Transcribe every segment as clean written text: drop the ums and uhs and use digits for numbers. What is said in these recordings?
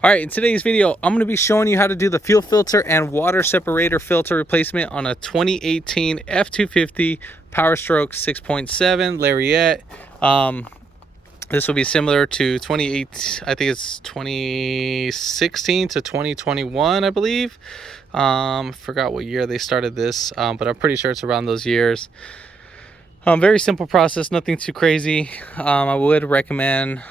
All right, in today's video, I'm going to be showing you how to do the fuel filter and water separator filter replacement on a 2018 F250 Power Stroke 6.7 Lariat. This will be similar to 2018, I think it's 2016 to 2021, I believe. Forgot what year they started this, but I'm pretty sure it's around those years. Very simple process, nothing too crazy. I would recommend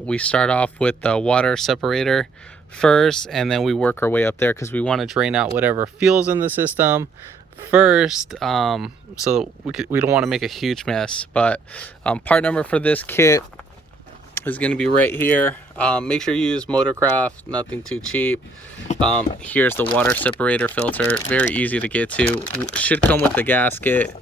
we start off with the water separator first, and then we work our way up there because we want to drain out whatever fuel's in the system first, so we don't want to make a huge mess. But part number for this kit is going to be right here. Make sure you use Motorcraft, nothing too cheap. Here's the water separator filter, very easy to get to. Should come with the gasket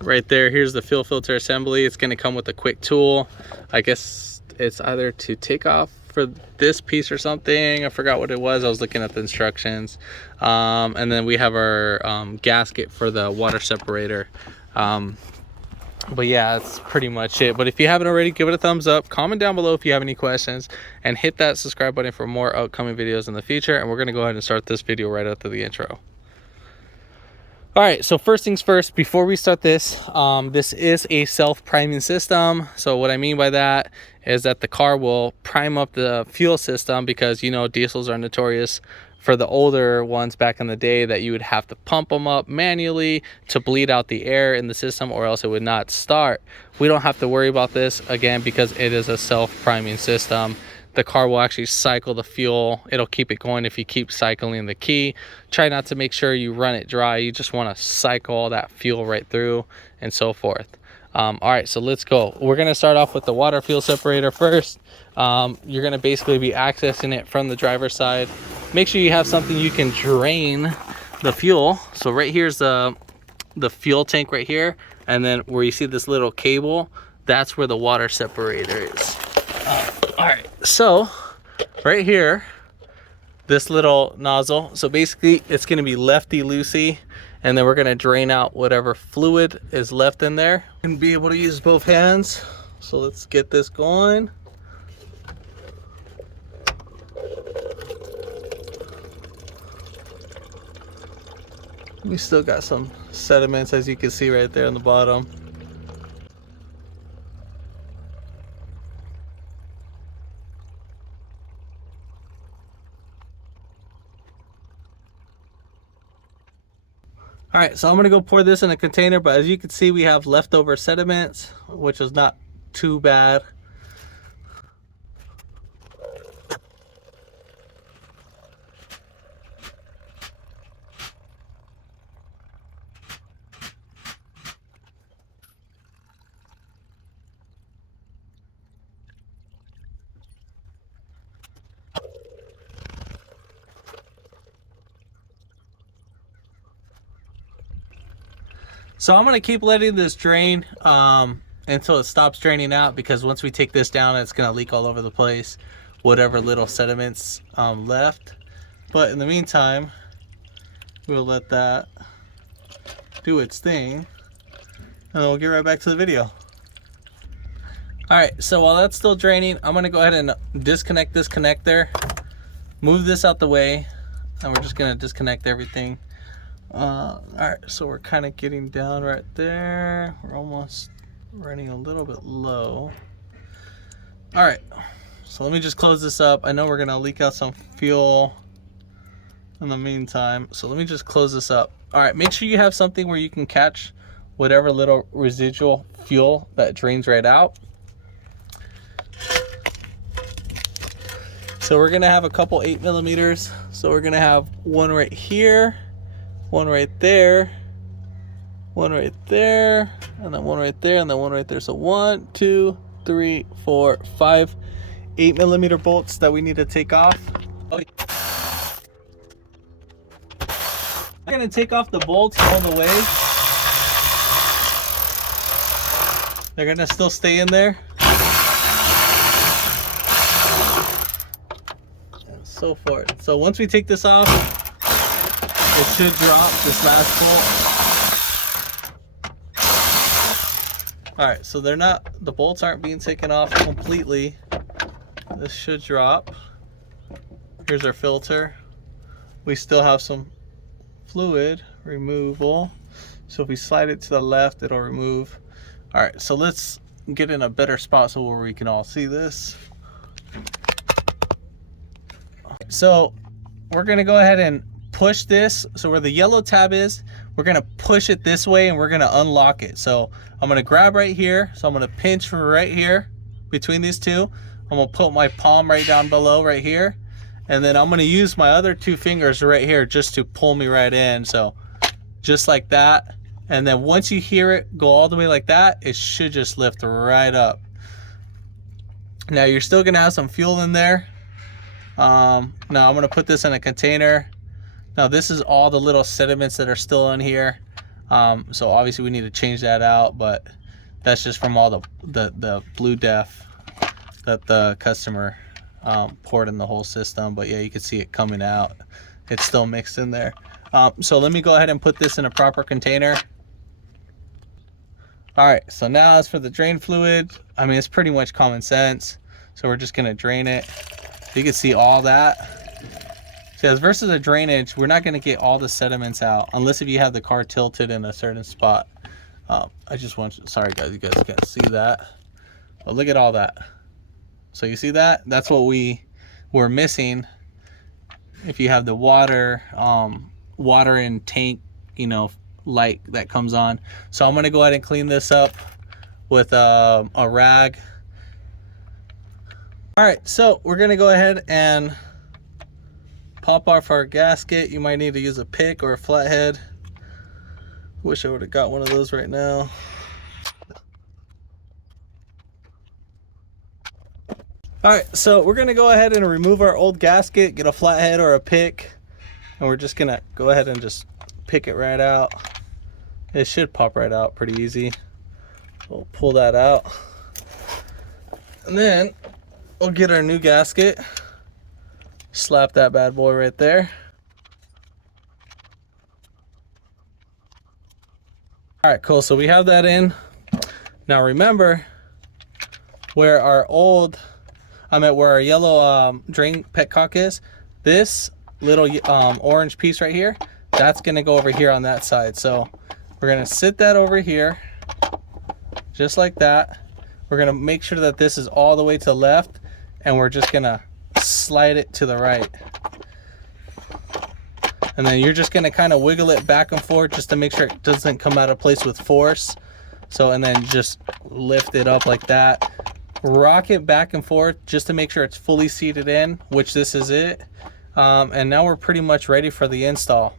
right there. Here's the fuel filter assembly. It's going to come with a quick tool. I guess it's either to take off for this piece or something. I forgot what it was. I was looking at the instructions. And then we have our gasket for the water separator. But yeah, that's pretty much it. But if you haven't already, give it a thumbs up, comment down below if you have any questions, and hit that subscribe button for more upcoming videos in the future. And we're going to go ahead and start this video right after the intro. All right, so first things first, before we start this, this is a self-priming system. So what I mean by that is that the car will prime up the fuel system, because you know diesels are notorious for the older ones back in the day that you would have to pump them up manually to bleed out the air in the system, or else it would not start. We don't have to worry about this, again, because it is a self-priming system. The car will actually cycle the fuel. It'll keep it going if you keep cycling the key. Try not to make sure you run it dry. You just want to cycle all that fuel right through and so forth. All right, so let's go. We're going to start off with the water fuel separator first. You're going to basically be accessing it from the driver's side. Make sure you have something you can drain the fuel. So right here's the fuel tank right here, and then where you see this little cable, that's where the water separator is. All right, so right here, this little nozzle, so basically it's going to be lefty-loosey, and then we're going to drain out whatever fluid is left in there and be able to use both hands. So let's get this going. We still got some sediments, as you can see right there on the bottom. All right, so I'm gonna go pour this in a container, but as you can see, we have leftover sediments, which is not too bad. So I'm gonna keep letting this drain until it stops draining out, because once we take this down, it's gonna leak all over the place, whatever little sediments left. But in the meantime, we'll let that do its thing, and then we'll get right back to the video. All right, so while that's still draining, I'm gonna go ahead and disconnect this connector, move this out the way, and we're just gonna disconnect everything. All right, so we're kind of getting down right there. We're almost running a little bit low. All right, so let me just close this up. I know we're gonna leak out some fuel in the meantime, so let me just close this up. All right, make sure you have something where you can catch whatever little residual fuel that drains right out. So we're gonna have a couple 8mm. So we're gonna have one right here, one right there, one right there, and then one right there, and then one right there. So 1, 2, 3, 4, 5 8mm bolts that we need to take off. I'm gonna take off the bolts all the way. They're gonna still stay in there. And so forth. So once we take this off, it should drop this last bolt. All right, so the bolts aren't being taken off completely. This should drop. Here's our filter. We still have some fluid removal. So if we slide it to the left, it'll remove. All right, so let's get in a better spot so where we can all see this. So we're gonna go ahead and push this. So where the yellow tab is, we're gonna push it this way and we're gonna unlock it. So I'm gonna grab right here. So I'm gonna pinch from right here between these two. I'm gonna put my palm right down below right here. And then I'm gonna use my other two fingers right here just to pull me right in. So just like that. And then once you hear it go all the way like that, it should just lift right up. Now you're still gonna have some fuel in there. Now I'm gonna put this in a container. Now this is all the little sediments that are still in here. So obviously we need to change that out, but that's just from all the blue def that the customer poured in the whole system. But yeah, you can see it coming out. It's still mixed in there. So let me go ahead and put this in a proper container. All right, so now as for the drain fluid, I mean, it's pretty much common sense. So we're just gonna drain it. You can see all that. So as versus a drainage, we're not gonna get all the sediments out unless if you have the car tilted in a certain spot. I just want you, sorry guys, you guys can't see that. But look at all that. So you see that? That's what we were missing. If you have the water in tank, you know, light that comes on. So I'm gonna go ahead and clean this up with a rag. All right, so we're gonna go ahead and pop off our gasket. You might need to use a pick or a flathead. Wish I would have got one of those right now. All right, so we're gonna go ahead and remove our old gasket, get a flathead or a pick, and we're just gonna go ahead and just pick it right out. It should pop right out pretty easy. We'll pull that out. And then we'll get our new gasket, slap that bad boy right there. All right, cool, so we have that in. Now remember where our where our yellow drain petcock is, this little orange piece right here, that's gonna go over here on that side. So we're gonna sit that over here, just like that. We're gonna make sure that this is all the way to the left, and we're just gonna slide it to the right. And then you're just gonna kind of wiggle it back and forth just to make sure it doesn't come out of place with force. So, and then just lift it up like that. Rock it back and forth just to make sure it's fully seated in, which this is it. And now we're pretty much ready for the install.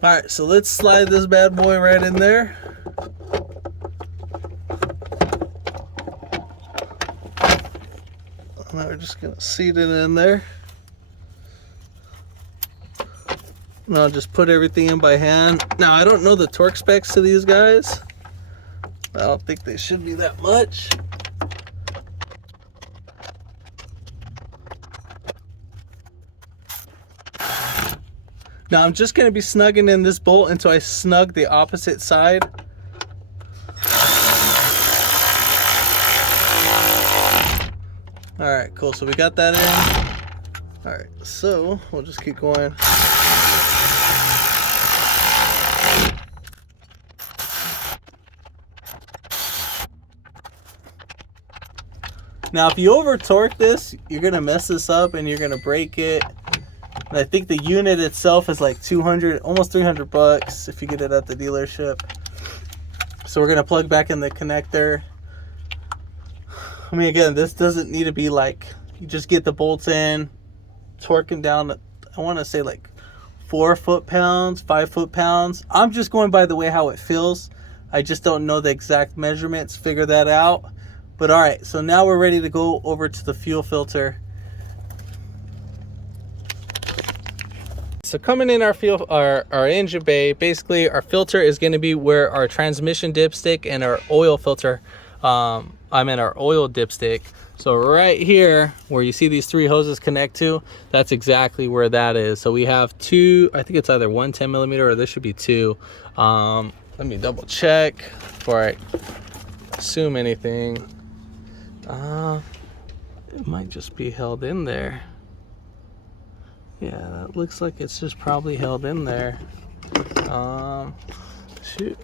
All right, so let's slide this bad boy right in there. Now we're just gonna seat it in there. And I'll just put everything in by hand. Now I don't know the torque specs to these guys. I don't think they should be that much. Now I'm just gonna be snugging in this bolt until I snug the opposite side. All right, cool, so we got that in. All right, so we'll just keep going. Now, if you over torque this, you're gonna mess this up and you're gonna break it. And I think the unit itself is like 200, almost 300 bucks if you get it at the dealership. So we're gonna plug back in the connector. I mean, again, this doesn't need to be like, you just get the bolts in, torquing down, I wanna say like 4 foot-pounds, 5 foot-pounds. I'm just going by the way how it feels. I just don't know the exact measurements, figure that out. But all right, so now we're ready to go over to the fuel filter. So coming in our engine bay, basically our filter is going to be where our transmission dipstick and our oil filter, our oil dipstick. So right here where you see these 3 hoses connect to, that's exactly where that is. So we have 2, I think it's either 1 10mm or this should be 2. Let me double check before I assume anything. It might just be held in there. Yeah, that looks like it's just probably held in there. Shoot.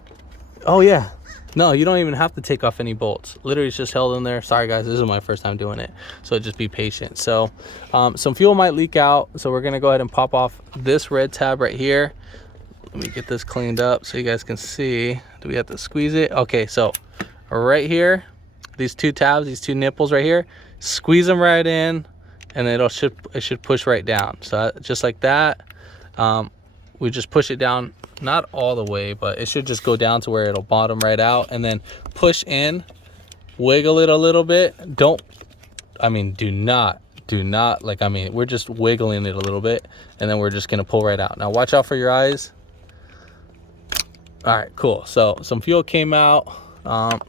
Oh yeah. No, you don't even have to take off any bolts. Literally it's just held in there. Sorry guys, this is my first time doing it, so just be patient. So some fuel might leak out, so we're gonna go ahead and pop off this red tab right here. Let me get this cleaned up so you guys can see. Do we have to squeeze it? Okay, so right here, these two tabs, these two nipples right here, squeeze them right in, and it should push right down. So just like that, we just push it down, not all the way, but it should just go down to where it'll bottom right out, and then push in, wiggle it a little bit. Do not, like, we're just wiggling it a little bit, and then we're just gonna pull right out. Now watch out for your eyes. All right, cool. So some fuel came out,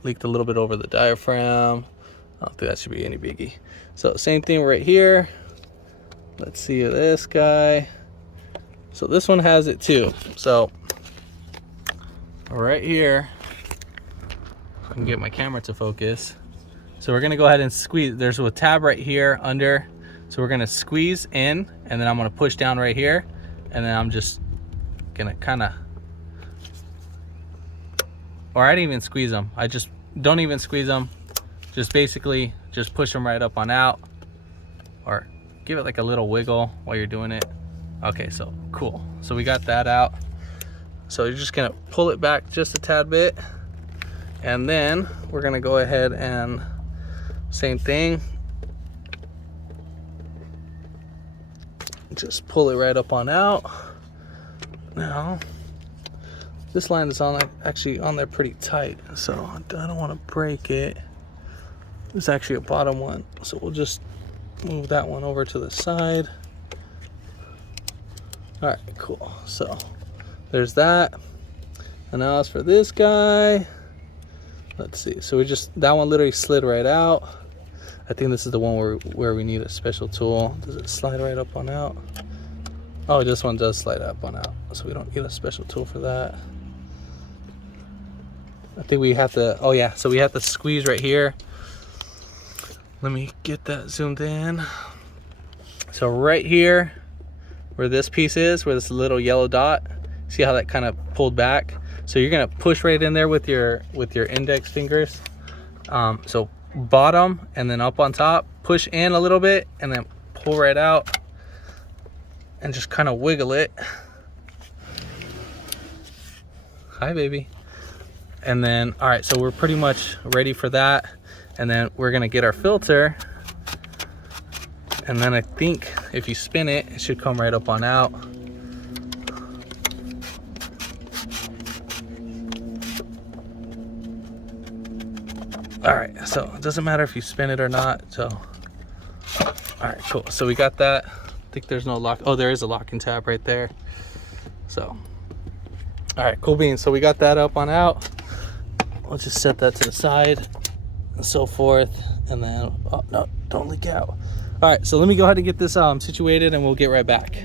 leaked a little bit over the diaphragm. I don't think that should be any biggie. So same thing right here. Let's see this guy. So this one has it too. So right here, if I can get my camera to focus. So we're gonna go ahead and squeeze. There's a tab right here under. So we're gonna squeeze in, and then I'm gonna push down right here, and then I'm just gonna or I didn't even squeeze them. I just don't even squeeze them. Just basically just push them right up on out, or give it like a little wiggle while you're doing it. Okay, so cool. So we got that out. So you're just gonna pull it back just a tad bit, and then we're gonna go ahead and same thing. Just pull it right up on out. Now, this line is actually on there pretty tight, so I don't want to break it. There's actually a bottom one, so we'll just move that one over to the side. All right, cool. So there's that. And now as for this guy, let's see. So that one literally slid right out. I think this is the one where we need a special tool. Does it slide right up on out? Oh, this one does slide up on out, so we don't need a special tool for that. I think we have to, oh yeah, so we have to squeeze right here. Let me get that zoomed in. So right here, where this piece is, where this little yellow dot, see how that kind of pulled back? So you're gonna push right in there with your index fingers. So bottom and then up on top, push in a little bit and then pull right out and just kind of wiggle it. Hi, baby. And then, all right, so we're pretty much ready for that. And then we're gonna get our filter. And then I think if you spin it, it should come right up on out. All right, so it doesn't matter if you spin it or not. So, all right, cool. So we got that. I think there's no lock. Oh, there is a locking tab right there. So, all right, cool beans. So we got that up on out. We'll just set that to the side and so forth. And then, oh no, don't leak out. All right, so let me go ahead and get this situated and we'll get right back.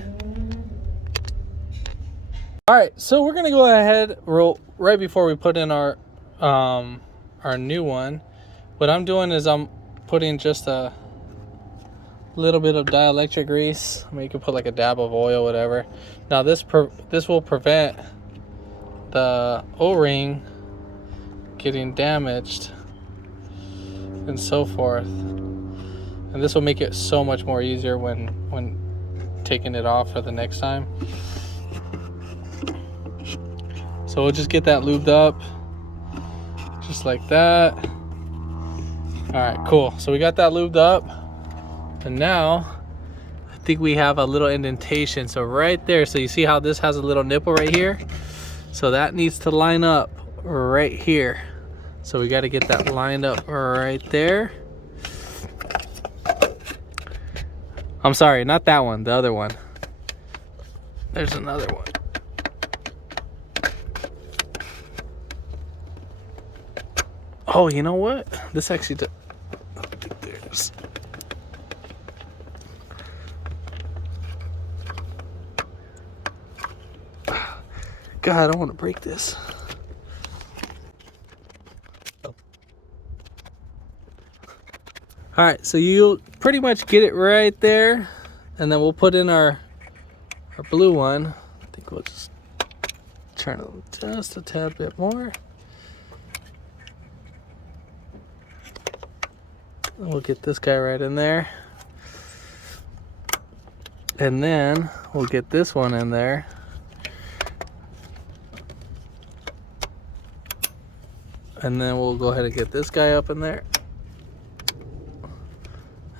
All right, so we're gonna go ahead right before we put in our new one. What I'm doing is I'm putting just a little bit of dielectric grease. I mean, you can put like a dab of oil, whatever. Now this will prevent the O-ring getting damaged and so forth. And this will make it so much more easier when taking it off for the next time. So we'll just get that lubed up just like that. All right, cool. So we got that lubed up, and now I think we have a little indentation. So right there, so you see how this has a little nipple right here? So that needs to line up right here. So we got to get that lined up right there. I'm sorry, not that one, the other one. There's another one. Oh, you know what? This actually I think there's... God, I don't want to break this. Oh. All right, so you'll pretty much get it right there, and then we'll put in our blue one. I think we'll just turn it just a tad bit more. We'll get this guy right in there. And then we'll get this one in there. And then we'll go ahead and get this guy up in there.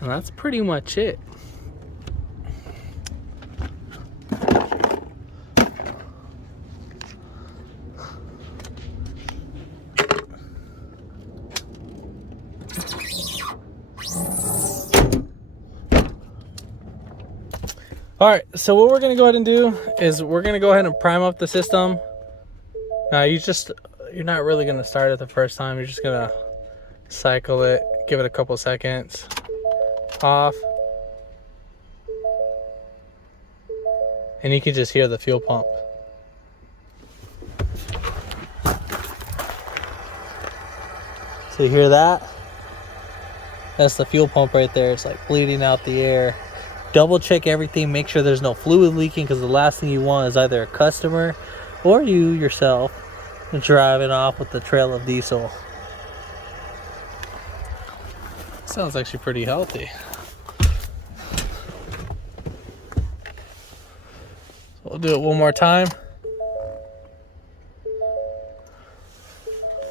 And that's pretty much it. All right, so what we're gonna go ahead and do is we're gonna go ahead and prime up the system. Now you're not really gonna start it the first time. You're just gonna cycle it, give it a couple seconds, off, and you can just hear the fuel pump. So you hear that? That's the fuel pump right there. It's like bleeding out the air. Double check everything, make sure there's no fluid leaking, because the last thing you want is either a customer or you yourself driving off with the trail of diesel. Sounds actually pretty healthy. So we'll do it one more time.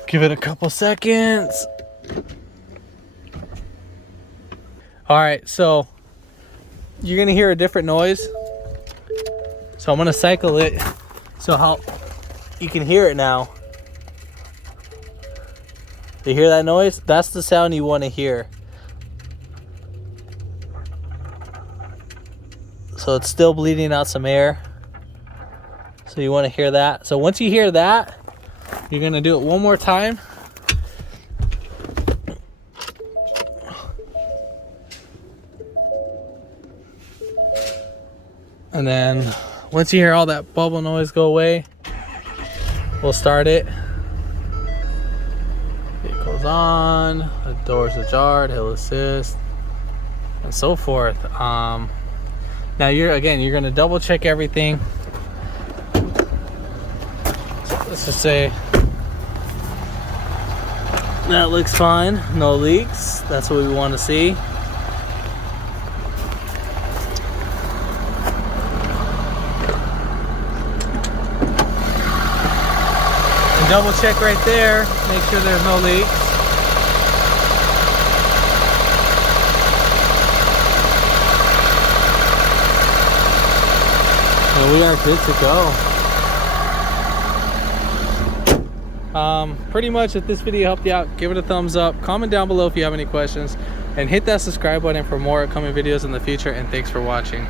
Give it a couple seconds. All right, so you're gonna hear a different noise. So I'm gonna cycle it so how you can hear it now. You hear that noise? That's the sound you want to hear. So it's still bleeding out some air. So you want to hear that. So once you hear that, you're gonna do it one more time. And then once you hear all that bubble noise go away, we'll start it. Vehicle's on, the doors ajar, hill assist, and so forth. Now you're gonna double check everything. So let's just say that looks fine, no leaks. That's what we want to see. Double check right there, make sure there's no leaks. And we are good to go. Pretty much if this video helped you out, give it a thumbs up, comment down below if you have any questions, and hit that subscribe button for more upcoming videos in the future, and thanks for watching.